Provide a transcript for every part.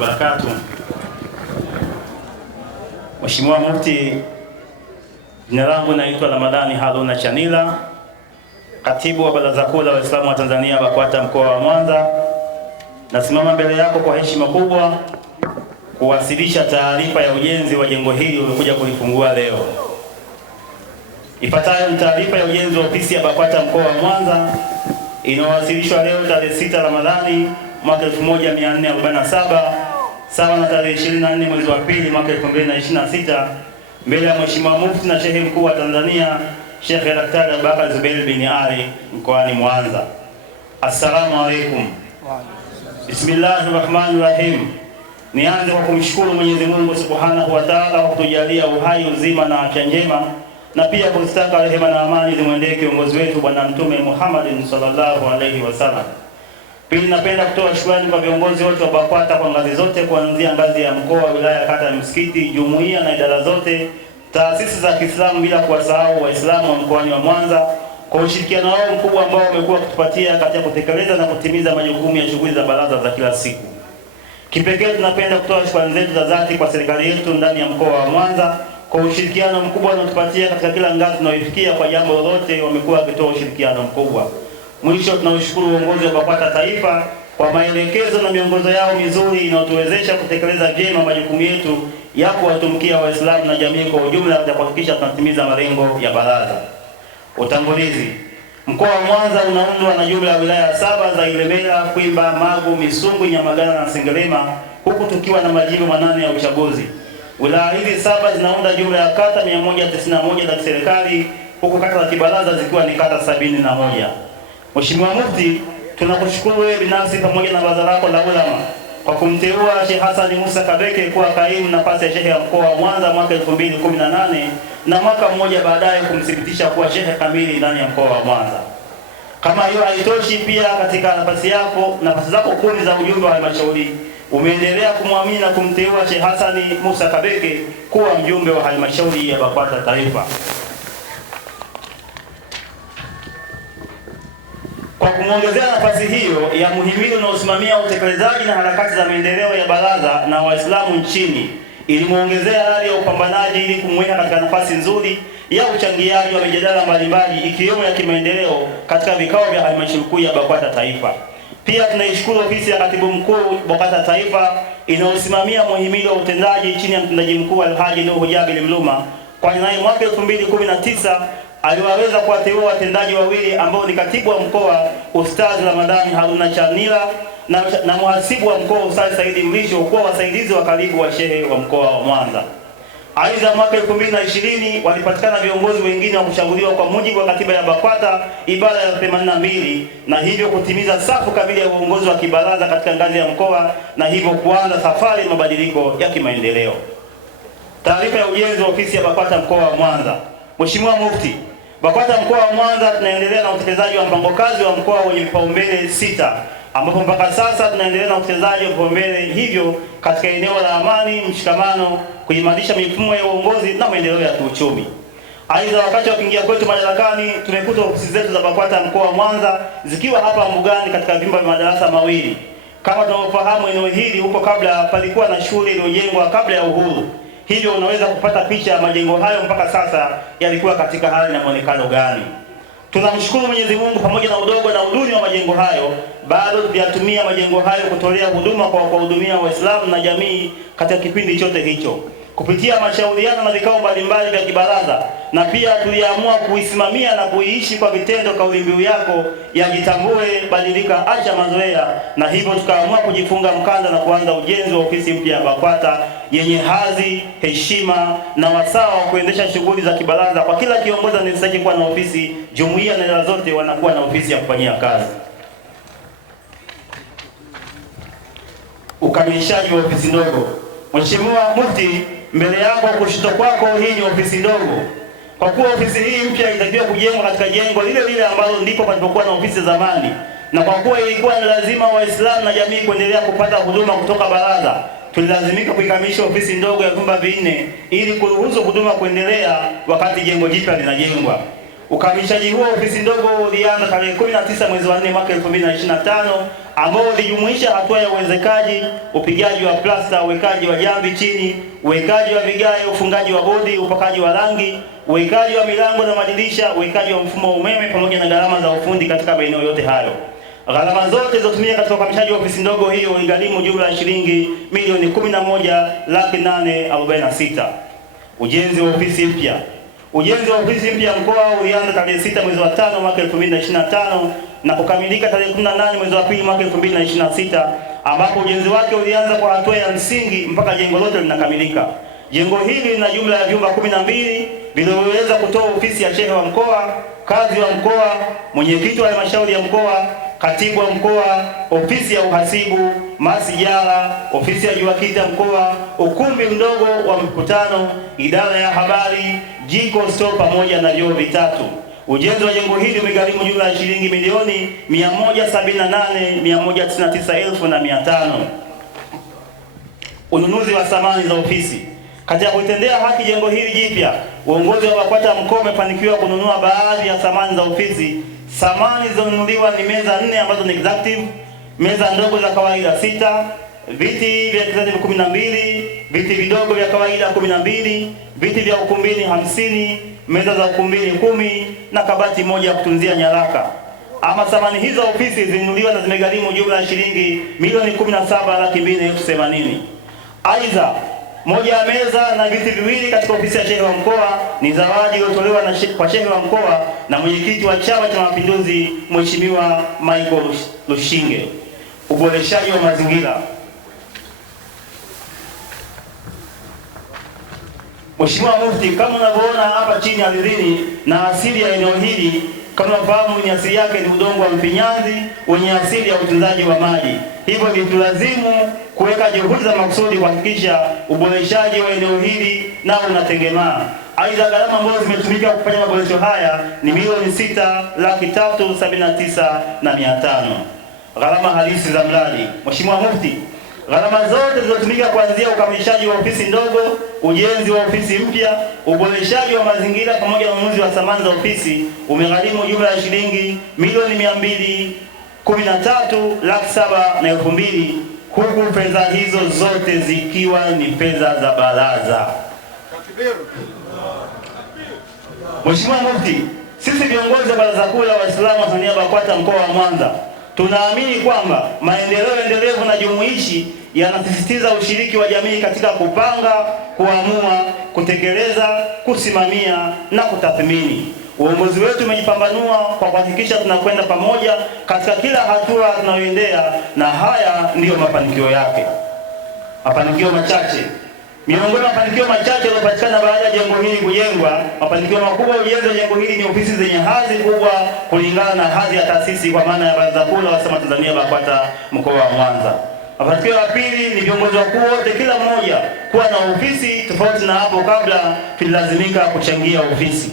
wabarakatuh. Mheshimiwa Mufti, jina langu naitwa Ramadhani Haruna Chanila, katibu wa Baraza Kuu la Waislamu wa Tanzania BAKWATA mkoa wa Mwanza. Nasimama mbele yako kwa heshima kubwa kuwasilisha taarifa ya ujenzi wa jengo hili uliokuja kulifungua leo. Ifuatayo ni taarifa ya ujenzi wa ofisi ya BAKWATA mkoa wa Mwanza inayowasilishwa leo tarehe 6 Ramadhani mwaka 1447 sawa na tarehe 24 mwezi wa pili mwaka 2026 mbele ya Mheshimiwa Mufti na Shehe Mkuu wa Tanzania Sheikh Daktari Abubakar Zubeir bin Ali mkoani Mwanza. Assalamu alaikum. Bismillahirrahmanirrahim. Nianze kwa kumshukuru Mwenyezi Mungu Subhanahu wa Ta'ala kwa kutujalia uhai, uzima na afya njema, na pia kuzitaka rehema na amani zimwendee kiongozi wetu Bwana Mtume Muhammad sallallahu alaihi wasallam. Pili, napenda kutoa shukrani kwa viongozi wote wa BAKWATA kwa ngazi zote, kuanzia ngazi ya mkoa, wilaya, kata na msikiti, jumuiya na idara zote, taasisi za Kiislamu, bila kuwasahau Waislamu wa mkoani wa Mwanza kwa ushirikiano wao mkubwa ambao wamekuwa kutupatia katika kutekeleza na kutimiza majukumu ya shughuli za baraza za kila siku. Kipekee tunapenda kutoa shukrani zetu za dhati kwa serikali yetu ndani ya mkoa wa Mwanza kwa ushirikiano mkubwa wanaotupatia katika kila ngazi tunayofikia. Kwa jambo lolote wamekuwa wakitoa ushirikiano mkubwa. Mwisho, tunaushukuru uongozi wa BAKWATA Taifa kwa maelekezo na miongozo yao mizuri inayotuwezesha kutekeleza vyema majukumu yetu ya kuwatumikia Waislamu na jamii kwa ujumla na kuhakikisha tunatimiza malengo ya baraza. Utangulizi. Mkoa wa Mwanza unaundwa na jumla ya wilaya 7 za Ilemela, Kwimba, Magu, Misungwi, Nyamagana na Sengerema, huku tukiwa na majimbo 8 ya uchaguzi. Wilaya hizi 7 zinaunda jumla ya kata 191 za serikali, huku kata za kibaraza zikiwa ni kata 71. Mheshimiwa Mufti, tunakushukuru wewe binafsi pamoja na baraza lako la ulama kwa kumteua Sheikh Hassan Musa Kabeke kuwa kaimu nafasi ya Sheikh mkoa wa Mwanza mwaka 2018 na mwaka mmoja baadaye kumthibitisha kuwa Sheikh kamili ndani ya mkoa wa Mwanza. Kama hiyo haitoshi, pia katika nafasi zako 10 za ujumbe wa halmashauri umeendelea kumwamini na kumteua Sheikh Hassan Musa Kabeke kuwa mjumbe wa halmashauri ya BAKWATA Taifa. Kwa kumwongezea nafasi hiyo ya muhimili unaosimamia utekelezaji na harakati za maendeleo ya baraza na Waislamu nchini, ilimuongezea hali ya upambanaji ili kumweka katika nafasi nzuri ya uchangiaji wa mijadala mbalimbali ikiwemo ya kimaendeleo katika vikao vya halmashauri kuu ya BAKWATA Taifa. Pia tunaishukuru ofisi ya katibu mkuu BAKWATA Taifa inayosimamia muhimili wa utendaji chini ya mtendaji mkuu Alhaji Nuhu Jabir Mluma, kwa naye mwaka 2019 aliwaweza kuwateua watendaji wawili ambao ni katibu wa mkoa Ustadh Ramadhani Haruna Chanila na mhasibu wa mkoa Ustadh Saidi Mlisho kuwa wasaidizi wa karibu wa shehe wa mkoa wa Mwanza. Aidha, mwaka 2020 walipatikana viongozi wengine wa kushauriwa kwa mujibu wa katiba ya BAKWATA ibara ya 82 na hivyo kutimiza safu kamili ya uongozi wa kibaraza katika ngazi ya mkoa na hivyo kuanza safari ya mabadiliko ya kimaendeleo. Taarifa ya ujenzi wa ofisi ya BAKWATA mkoa wa Mwanza. Mheshimiwa Mufti, BAKWATA mkoa wa Mwanza tunaendelea na utekelezaji wa mpango kazi wa mkoa wenye vipaumbele 6 ambapo mpaka sasa tunaendelea na utekelezaji wa vipaumbele hivyo katika eneo la amani, mshikamano, kuimarisha mifumo ya uongozi na maendeleo ya kiuchumi. Aidha, wakati wa kuingia kwetu madarakani tumekuta ofisi zetu za BAKWATA mkoa wa Mwanza zikiwa hapa Mbugani katika vyumba vya madarasa mawili. Kama tunavyofahamu, eneo hili huko kabla palikuwa na shule iliyojengwa kabla ya uhuru. Hivyo unaweza kupata picha ya majengo hayo mpaka sasa yalikuwa katika hali na muonekano gani. Tunamshukuru Mwenyezi Mungu, pamoja na udogo na uduni wa majengo hayo, bado tuliyatumia majengo hayo kutolea huduma kwa kuwahudumia Waislamu na jamii katika kipindi chote hicho kupitia mashauriano na vikao mbalimbali vya kibaraza, na pia tuliamua kuisimamia na kuiishi kwa vitendo kauli mbiu yako ya jitambue, badilika, acha mazoea, na hivyo tukaamua kujifunga mkanda na kuanza ujenzi wa ofisi mpya ya BAKWATA yenye hadhi, heshima na wasaa wa kuendesha shughuli za kibaraza. Kwa kila kiongozi anastahili kuwa na ofisi, jumuiya na idara zote wanakuwa na ofisi ya kufanyia kazi. Ukamilishaji wa ofisi ndogo. Mheshimiwa Mufti, mbele yako kushoto kwako, hii ni ofisi ndogo. Kwa kuwa ofisi hii mpya inatakiwa kujengwa katika jengo lile lile ambalo ndipo palipokuwa na ofisi zamani, na kwa kuwa ilikuwa ni lazima Waislamu na jamii kuendelea kupata huduma kutoka baraza, tulilazimika kuikamilisha ofisi ndogo ya vyumba 4 ili kuruhusu huduma kuendelea wakati jengo jipya linajengwa. Ukamilishaji huo ofisi ndogo ulianza tarehe 19 mwezi wa 4 mwaka 2025, ambao ulijumuisha hatua ya uwezekaji, upigaji wa plasta, uwekaji wa jambi chini, uwekaji wa vigae, ufungaji wa bodi, upakaji wa rangi, uwekaji wa milango na madirisha, uwekaji wa mfumo wa umeme pamoja na gharama za ufundi katika maeneo yote hayo. Gharama zote zilizotumika katika ukamilishaji wa ofisi ndogo hiyo iligharimu jumla ya shilingi milioni 11,846,000. Ujenzi wa ofisi mpya. Ujenzi wa ofisi mpya mkoa ulianza tarehe 6 mwezi wa 5 mwaka 2025 na kukamilika tarehe 18 mwezi wa 2 mwaka 2026, ambapo ujenzi wake ulianza kwa hatua ya msingi mpaka jengo lote linakamilika. Jengo hili lina jumla ya vyumba 12 vilivyoweza kutoa ofisi ya shehe wa mkoa, kadhi wa mkoa, mwenyekiti wa halmashauri ya mkoa, katibu wa mkoa, ofisi ya uhasibu, masijara, ofisi ya juakita mkoa, ukumbi mdogo wa mkutano, idara ya habari, jiko, store pamoja na vyoo vitatu. Ujenzi wa jengo hili umegharimu jumla ya shilingi milioni 178,199,500. Ununuzi wa samani za ofisi. Katika kuitendea haki jengo hili jipya, uongozi wa BAKWATA mkoa umefanikiwa kununua baadhi ya samani za ofisi. Samani zilizonunuliwa ni meza 4 ambazo ni executive, meza ndogo za kawaida 6, viti vya executive 12, viti vidogo vya kawaida 12, viti vya ukumbini 50, meza za ukumbini 10 na kabati moja ya kutunzia nyaraka. Ama samani hizo ofisi zinunuliwa na zimegharimu jumla ya shilingi milioni 17,280,000. Aidha, moja ya meza na viti viwili katika ofisi ya shehe wa mkoa ni zawadi iliyotolewa kwa shehe wa mkoa na mwenyekiti wa Chama cha Mapinduzi Mheshimiwa Michael Lushinge. Uboreshaji wa mazingira. Mheshimiwa Mufti, kama unavyoona hapa chini ardhini na asili ya eneo hili, kama unafahamu ni asili yake ni udongo wa mfinyanzi wenye asili ya utunzaji wa maji. Hivyo vitulazimu kuweka juhudi za makusudi kuhakikisha uboreshaji wa eneo hili nao unatengemaa. Aidha, gharama ambazo zimetumika kufanya maboresho haya ni milioni 6,379,500. Gharama halisi za mradi. Mheshimiwa Mufti, gharama zote zilizotumika kuanzia ukamilishaji wa ofisi ndogo, ujenzi wa ofisi mpya, uboreshaji wa mazingira pamoja na ununuzi wa samani za ofisi umegharimu jumla ya shilingi milioni 213,700,000, huku fedha hizo zote zikiwa ni fedha za baraza. Mheshimiwa Mufti, sisi viongozi wa Baraza Kuu la Waislamu Tanzania BAKWATA mkoa wa Mwanza tunaamini kwamba maendeleo endelevu na jumuishi yanasisitiza ushiriki wa jamii katika kupanga, kuamua, kutekeleza, kusimamia na kutathmini. Uongozi wetu umejipambanua kwa kuhakikisha tunakwenda pamoja katika kila hatua tunayoendea, na haya ndiyo mafanikio yake. Mafanikio machache. Miongoni mwa mafanikio machache yaliyopatikana baada ya jengo hili kujengwa, mafanikio makubwa ya ujenzi wa jengo hili ni ofisi zenye hadhi kubwa kulingana na hadhi ya taasisi kwa maana ya Baraza Kuu la Waislamu Tanzania BAKWATA mkoa wa Mwanza. Mafanikio ya pili ni viongozi wakuu wote kila mmoja kuwa na ofisi, tofauti na hapo kabla tulilazimika kuchangia ofisi.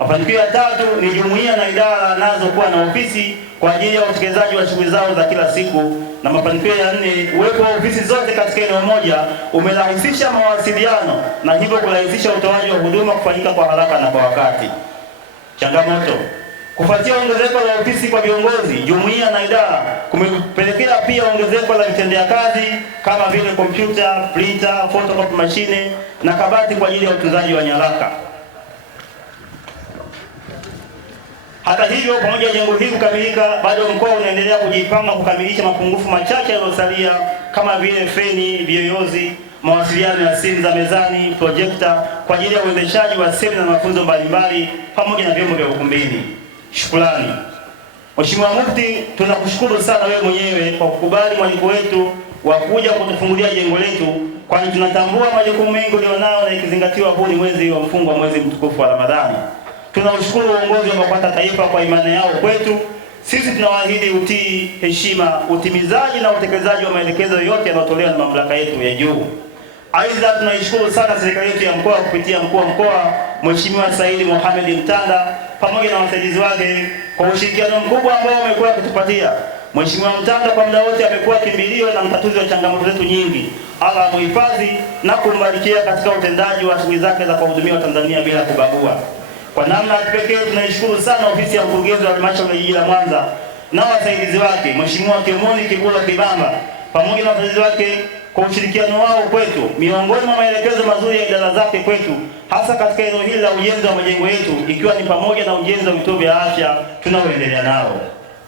Mafanikio ya tatu ni jumuiya na idara nazo kuwa na ofisi kwa ajili ya utekelezaji wa shughuli zao za kila siku. Na mafanikio ya 4, uwepo wa ofisi zote katika eneo moja umerahisisha mawasiliano na hivyo kurahisisha utoaji wa huduma kufanyika kwa haraka na kwa wakati. Changamoto. Kufuatia ongezeko la ofisi kwa viongozi, jumuiya na idara kumepelekea pia ongezeko la vitendea kazi kama vile kompyuta, printer, photocopy machine na kabati kwa ajili ya utunzaji wa nyaraka. Hata hivyo, pamoja na jengo hili kukamilika, bado mkoa unaendelea kujipanga kukamilisha mapungufu machache yaliyosalia kama vile feni, viyoyozi, mawasiliano ya simu za mezani, projekta kwa ajili ya uendeshaji wa semina na mafunzo mbalimbali pamoja na vyombo vya ukumbini. Shukrani. Mheshimiwa Mufti, tunakushukuru sana wewe mwenyewe kwa kukubali mwaliko wetu wa kuja kutufungulia jengo letu, kwani tunatambua majukumu mengi ulionao na ikizingatiwa huu ni mwezi wa mfungo wa mwezi mtukufu wa Ramadhani. Tunaushukuru uongozi wa BAKWATA Taifa kwa imani yao kwetu. Sisi tunawaahidi utii, heshima, utimizaji na utekelezaji wa maelekezo yote yanayotolewa na mamlaka yetu ya juu. Aidha, tunaishukuru sana serikali yetu ya mkoa kupitia mkuu wa mkoa Mheshimiwa Said Mohamed Mtanda pamoja na wasaidizi wake kwa ushirikiano mkubwa ambao wamekuwa wakitupatia. Mheshimiwa Mtanda kwa muda wote amekuwa kimbilio na mtatuzi wa changamoto zetu nyingi. Allah amhifadhi na kumbarikia katika utendaji wa shughuli zake za kuhudumia Tanzania bila kubagua. Kwa namna ya kipekee tunaishukuru sana ofisi ya mkurugenzi wa halmashauri ya jiji la Mwanza na wasaidizi wake, Mheshimiwa Kiomoni Kibula Kibamba pamoja na wasaidizi wake kwa ushirikiano wao kwetu. Miongoni mwa maelekezo mazuri ya idara zake kwetu, hasa katika eneo hili la ujenzi wa majengo yetu, ikiwa ni pamoja na ujenzi wa vituo vya afya tunaoendelea nao.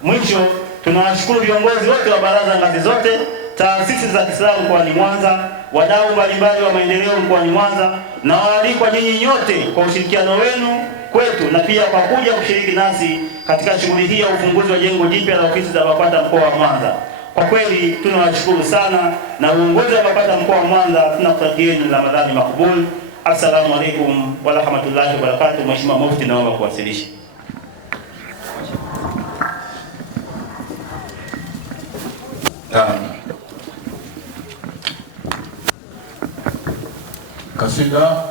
Mwisho, tunawashukuru viongozi wote wa baraza ngazi zote, taasisi za Kiislamu mkoani Mwanza, wadau mbalimbali wa maendeleo mkoani Mwanza, na waalikwa nyinyi nyote kwa ushirikiano wenu kwetu na pia kwa kuja kushiriki nasi katika shughuli hii ya ufunguzi wa jengo jipya la ofisi za BAKWATA mkoa wa Mwanza. Kwa kweli tunawashukuru sana, na uongozi wa BAKWATA mkoa wa Mwanza tunakutakieni Ramadhani makbul. Assalamu alaikum wa rahmatullahi wa barakatuh. Mheshimiwa Mufti, naomba kuwasilisha. Kasida